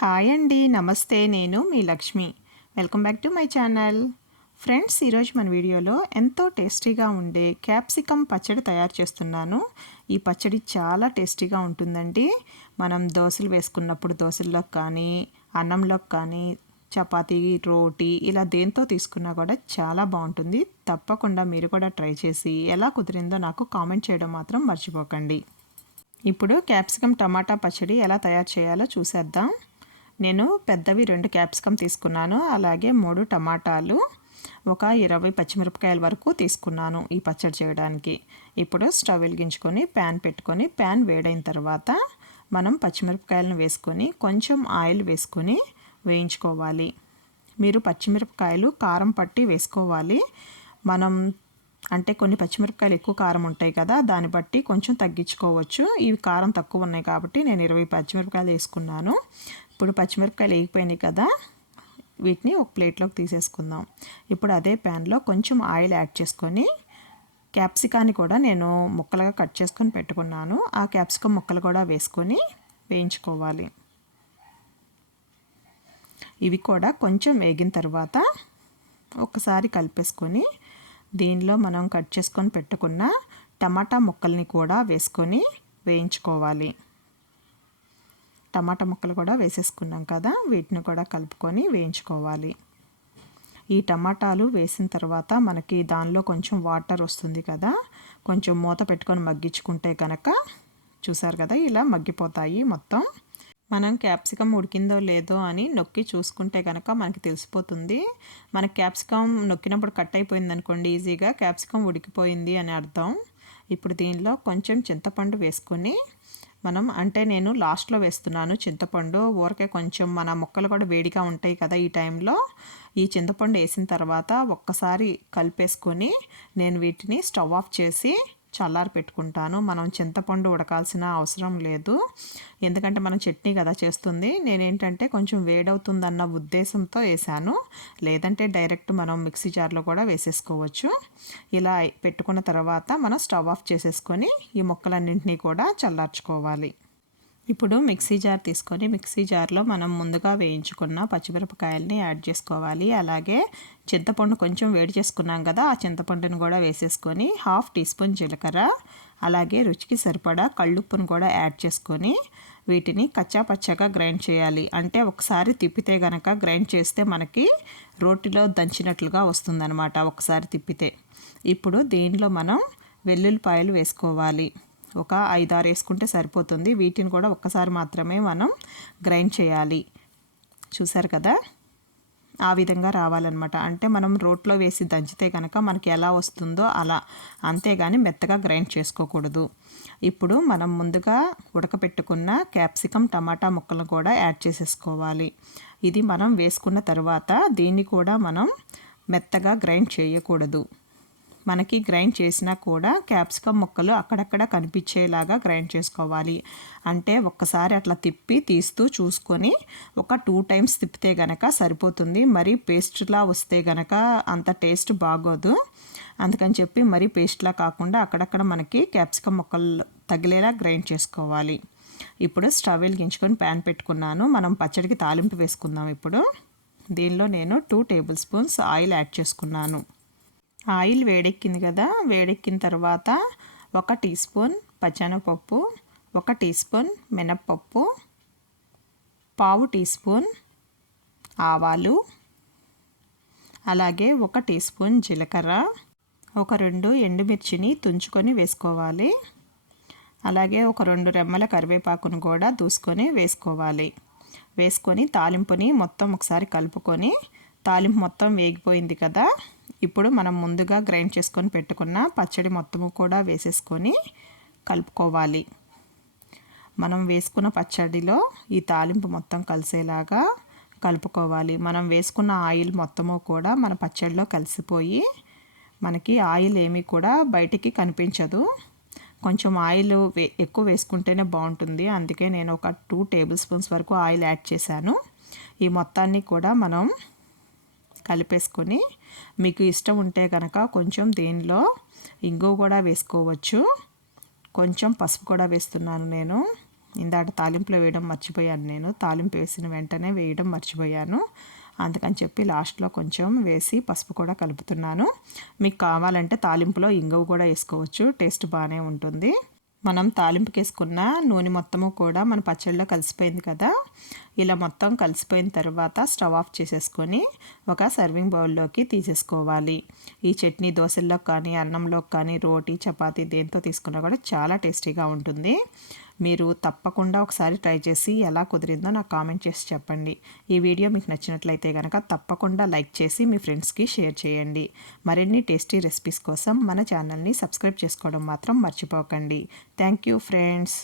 Hi అండి, నమస్తే. నేను మీ Lakshmi. Welcome back to my channel. Friends, ఈరోజు మన వీడియోలో ఎంతో టేస్టీగా ఉండే క్యాప్సికమ్ పచ్చడి తయారు చేస్తున్నాను. ఈ పచ్చడి చాలా టేస్టీగా ఉంటుందండి. మనం దోశలు వేసుకున్నప్పుడు దోశల్లోకి కానీ, అన్నంలోకి కానీ, చపాతీ, రోటీ ఇలా దేంతో తీసుకున్నా కూడా చాలా బాగుంటుంది. తప్పకుండా మీరు కూడా ట్రై చేసి ఎలా కుదిరిందో నాకు కామెంట్ చేయడం మాత్రం మర్చిపోకండి. ఇప్పుడు క్యాప్సికమ్ టమాటా పచ్చడి ఎలా తయారు చేయాలో చూసేద్దాం. నేను పెద్దవి 2 క్యాప్సికమ్ తీసుకున్నాను. అలాగే 3 టమాటాలు, ఒక 20 పచ్చిమిరపకాయల వరకు తీసుకున్నాను ఈ పచ్చడి చేయడానికి. ఇప్పుడు స్టవ్ వెలిగించుకొని ప్యాన్ పెట్టుకొని, ప్యాన్ వేడైన తర్వాత మనం పచ్చిమిరపకాయలను వేసుకొని కొంచెం ఆయిల్ వేసుకొని వేయించుకోవాలి. మీరు పచ్చిమిరపకాయలు కారం పట్టి వేసుకోవాలి. మనం అంటే కొన్ని పచ్చిమిరపకాయలు ఎక్కువ కారం ఉంటాయి కదా, దాన్ని బట్టి కొంచెం తగ్గించుకోవచ్చు. ఇవి కారం తక్కువ ఉన్నాయి కాబట్టి నేను 20 పచ్చిమిరపకాయలు వేసుకున్నాను. ఇప్పుడు పచ్చిమిరపకాయలు వేగిపోయినాయి కదా, వీటిని ఒక ప్లేట్లోకి తీసేసుకుందాం. ఇప్పుడు అదే ప్యాన్లో కొంచెం ఆయిల్ యాడ్ చేసుకొని క్యాప్సికాన్ని కూడా నేను ముక్కలుగా కట్ చేసుకొని పెట్టుకున్నాను. ఆ క్యాప్సికమ్ ముక్కలు కూడా వేసుకొని వేయించుకోవాలి. ఇవి కూడా కొంచెం వేగిన తర్వాత ఒకసారి కలిపేసుకొని దీనిలో మనం కట్ చేసుకొని పెట్టుకున్న టమాటా ముక్కల్ని కూడా వేసుకొని వేయించుకోవాలి. టమాటా ముక్కలు కూడా వేసేసుకున్నాం కదా, వీటిని కూడా కలుపుకొని వేయించుకోవాలి. ఈ టమాటాలు వేసిన తర్వాత మనకి దానిలో కొంచెం వాటర్ వస్తుంది కదా, కొంచెం మూత పెట్టుకొని మగ్గించుకుంటే కనుక చూసారు కదా ఇలా మగ్గిపోతాయి మొత్తం. మనం క్యాప్సికమ్ ఉడికిందో లేదో అని నొక్కి చూసుకుంటే కనుక మనకి తెలిసిపోతుంది. మనకి క్యాప్సికమ్ నొక్కినప్పుడు కట్ అయిపోయింది అనుకోండి, ఈజీగా క్యాప్సికమ్ ఉడికిపోయింది అని అర్థం. ఇప్పుడు దీనిలో కొంచెం చింతపండు వేసుకొని మనం అంటే నేను లాస్ట్లో వేస్తున్నాను చింతపండు. ఊరికే కొంచెం మన ముక్కలు కూడా వేడిగా ఉంటాయి కదా, ఈ టైంలో ఈ చింతపండు వేసిన తర్వాత ఒక్కసారి కలిపేసుకొని నేను వీటిని స్టవ్ ఆఫ్ చేసి చల్లారి పెట్టుకుంటాను. మనం చింతపండు ఉడకాల్సిన అవసరం లేదు, ఎందుకంటే మనం చట్నీ కదా చేస్తుంది. నేనేంటంటే కొంచెం వేడవుతుందన్న ఉద్దేశంతో వేసాను, లేదంటే డైరెక్ట్ మనం మిక్సీ జార్లో కూడా వేసేసుకోవచ్చు. ఇలా పెట్టుకున్న తర్వాత మనం స్టవ్ ఆఫ్ చేసేసుకొని ఈ ముక్కలన్నింటినీ కూడా చల్లార్చుకోవాలి. ఇప్పుడు మిక్సీ జార్ తీసుకొని మిక్సీ జార్లో మనం ముందుగా వేయించుకున్న పచ్చిమిరపకాయలని యాడ్ చేసుకోవాలి. అలాగే చింతపండు కొంచెం వేడి చేసుకున్నాం కదా, ఆ చింతపండును కూడా వేసేసుకొని 1/2 టీ స్పూన్ జీలకర్ర, అలాగే రుచికి సరిపడా కళ్ళుప్పును కూడా యాడ్ చేసుకొని వీటిని కచ్చా పచ్చగా గ్రైండ్ చేయాలి. అంటే ఒకసారి తిప్పితే గనక గ్రైండ్ చేస్తే మనకి రోటిలో దంచినట్లుగా వస్తుందన్నమాట ఒకసారి తిప్పితే. ఇప్పుడు దీనిలో మనం వెల్లుల్లిపాయలు వేసుకోవాలి. ఒక 5-6 వేసుకుంటే సరిపోతుంది. వీటిని కూడా ఒక్కసారి మాత్రమే మనం గ్రైండ్ చేయాలి. చూసారు కదా, ఆ విధంగా రావాలన్నమాట. అంటే మనం రోట్లో వేసి దంచితే కనుక మనకి ఎలా వస్తుందో అలా, అంతేగాని మెత్తగా గ్రైండ్ చేసుకోకూడదు. ఇప్పుడు మనం ముందుగా ఉడకపెట్టుకున్న క్యాప్సికమ్ టమాటా ముక్కలను కూడా యాడ్ చేసేసుకోవాలి. ఇది మనం వేసుకున్న తర్వాత దీన్ని కూడా మనం మెత్తగా గ్రైండ్ చేయకూడదు. మనకి గ్రైండ్ చేసినా కూడా క్యాప్సికమ్ ముక్కలు అక్కడక్కడ కనిపించేలాగా గ్రైండ్ చేసుకోవాలి. అంటే ఒక్కసారి అట్లా తిప్పి తీస్తూ చూసుకొని ఒక 2 టైమ్స్ తిప్పితే గనక సరిపోతుంది. మరి పేస్ట్లా వస్తే గనక అంత టేస్ట్ బాగోదు. అందుకని చెప్పి మరీ పేస్ట్లా కాకుండా అక్కడక్కడ మనకి క్యాప్సికమ్ ముక్కలు తగిలేలా గ్రైండ్ చేసుకోవాలి. ఇప్పుడు స్టవ్ వెలిగించుకొని ప్యాన్ పెట్టుకున్నాను. మనం పచ్చడికి తాలింపు వేసుకుందాం. ఇప్పుడు దీనిలో నేను 2 టేబుల్ స్పూన్స్ ఆయిల్ యాడ్ చేసుకున్నాను. ఆయిల్ వేడెక్కింది కదా, వేడెక్కిన తర్వాత 1 టీ స్పూన్ పచ్చెనగపప్పు, 1 టీ స్పూన్ మినప్పప్పు, 1/2 టీ స్పూన్ ఆవాలు, అలాగే 1 టీ స్పూన్ జీలకర్ర, ఒక 2 ఎండుమిర్చిని తుంచుకొని వేసుకోవాలి. అలాగే ఒక 2 రెమ్మల కరివేపాకును కూడా దూసుకొని వేసుకోవాలి. వేసుకొని తాలింపుని మొత్తం ఒకసారి కలుపుకొని, తాలింపు మొత్తం వేగిపోయింది కదా, ఇప్పుడు మనం ముందుగా గ్రైండ్ చేసుకొని పెట్టుకున్న పచ్చడి మొత్తము కూడా వేసేసుకొని కలుపుకోవాలి. మనం వేసుకున్న పచ్చడిలో ఈ తాలింపు మొత్తం కలిసేలాగా కలుపుకోవాలి. మనం వేసుకున్న ఆయిల్ మొత్తము కూడా మన పచ్చడిలో కలిసిపోయి మనకి ఆయిల్ ఏమీ కూడా బయటికి కనిపించదు. కొంచెం ఆయిల్ ఎక్కువ వేసుకుంటేనే బాగుంటుంది. అందుకే నేను ఒక 2 టేబుల్ స్పూన్స్ వరకు ఆయిల్ యాడ్ చేశాను. ఈ మొత్తాన్ని కూడా మనం కలిపేసుకొని, మీకు ఇష్టం ఉంటే కనుక కొంచెం దీనిలో ఇంగువ కూడా వేసుకోవచ్చు. కొంచెం పసుపు కూడా వేస్తున్నాను నేను. ఇందాక తాలింపులో వేయడం మర్చిపోయాను, నేను తాలింపు వేసిన వెంటనే వేయడం మర్చిపోయాను. అందుకని చెప్పి లాస్ట్లో కొంచెం వేసి పసుపు కూడా కలుపుతున్నాను. మీకు కావాలంటే తాలింపులో ఇంగువ కూడా వేసుకోవచ్చు, టేస్ట్ బాగానే ఉంటుంది. మనం తాలింపుకి వేసుకున్న నూనె మొత్తము కూడా మన పచ్చడిలో కలిసిపోయింది కదా. ఇలా మొత్తం కలిసిపోయిన తర్వాత స్టవ్ ఆఫ్ చేసేసుకొని ఒక సర్వింగ్ బౌల్లోకి తీసేసుకోవాలి. ఈ చట్నీ దోశల్లోకి కానీ, అన్నంలోకి కానీ, రోటీ, చపాతీ దేంతో తీసుకున్నా కూడా చాలా టేస్టీగా ఉంటుంది. మీరు తప్పకుండా ఒకసారి ట్రై చేసి ఎలా కుదిరిందో నాకు కామెంట్ చేసి చెప్పండి. ఈ వీడియో మీకు నచ్చినట్లయితే కనుక తప్పకుండా లైక్ చేసి మీ ఫ్రెండ్స్కి షేర్ చేయండి. మరిన్ని టేస్టీ రెసిపీస్ కోసం మన ఛానల్ని సబ్స్క్రైబ్ చేసుకోవడం మాత్రం మర్చిపోకండి. Thank you friends.